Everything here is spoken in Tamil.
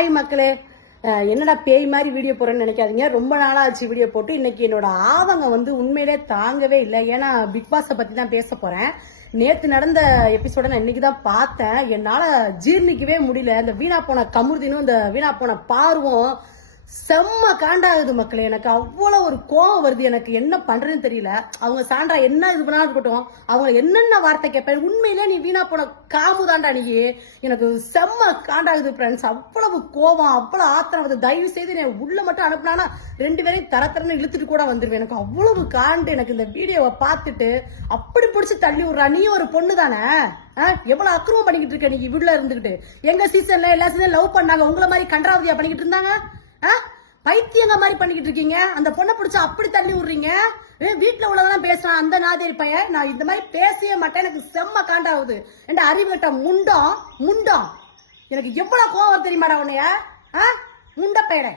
ஹாய் மக்களே, என்னடா பேய் மாதிரி வீடியோ போறேன்னு நினைக்காதீங்க. ரொம்ப நாளா ஆச்சு வீடியோ போட்டு. இன்னைக்கு என்னோட ஆதங்க வந்து உண்மையிலே தாங்கவே இல்லை. ஏன்னா பிக் பாஸை பத்தி தான் பேச போறேன். நேத்து நடந்த எபிசோட நான் இன்னைக்கு தான் பார்த்தேன். என்னால ஜீர்ணிக்கவே முடியல. இந்த வீணா போன கமுதினும் இந்த வீணா போன பார்வும் செம்ம காண்டாகுது மக்களே. எனக்கு அவ்வளவு ஒரு கோவம் வருது. எனக்கு என்ன பண்றதுன்னு தெரியல. அவங்க சான்றா என்ன இது பண்ணாலும் இருக்கட்டும், அவங்க என்னென்ன வார்த்தை கேட்பேன். உண்மையிலே நீ வீணா போன காமுதாண்டா நீ. எனக்கு செம்ம காண்டாகுது ஃப்ரெண்ட்ஸ். அவ்வளவு கோவம், அவ்வளவு ஆத்திரம் வருது. தயவு செய்து நான் உள்ள மட்டும் அனுப்புனா 2 பேரையும் தரத்தரன்னு இழுத்துட்டு கூட வந்துருவேன். எனக்கு அவ்வளவு காண்டு. எனக்கு இந்த வீடியோவை பார்த்துட்டு அப்படி பிடிச்சி தள்ளி விடுறா. நீ ஒரு பொண்ணு தானே, எவ்வளவு அக்கிரமம் பண்ணிக்கிட்டு இருக்க நீ வீட்டுல இருந்துகிட்டு. எங்க சீசன்ல எல்லா சீசன் லவ் பண்ணாங்க, உங்களை மாதிரி கன்றாவதியா பண்ணிக்கிட்டு இருந்தாங்க. பைத்தியங்க மாதிரி பண்ணிக்கிட்டு இருக்கீங்க. அந்த பொண்ணை பிடிச்சா அப்படி தள்ளி விடுறீங்க. வீட்டுல உள்ளதெல்லாம் பேசுறான் அந்த நாதேரி பையன். நான் இந்த மாதிரி பேசவே மாட்டேன். எனக்கு செம்ம காண்டாகுது. என் அறிவுட்ட முண்டம் எனக்கு எவ்வளவு கோவம் தெரியுமாடா உன்னைய முண்ட பையனை.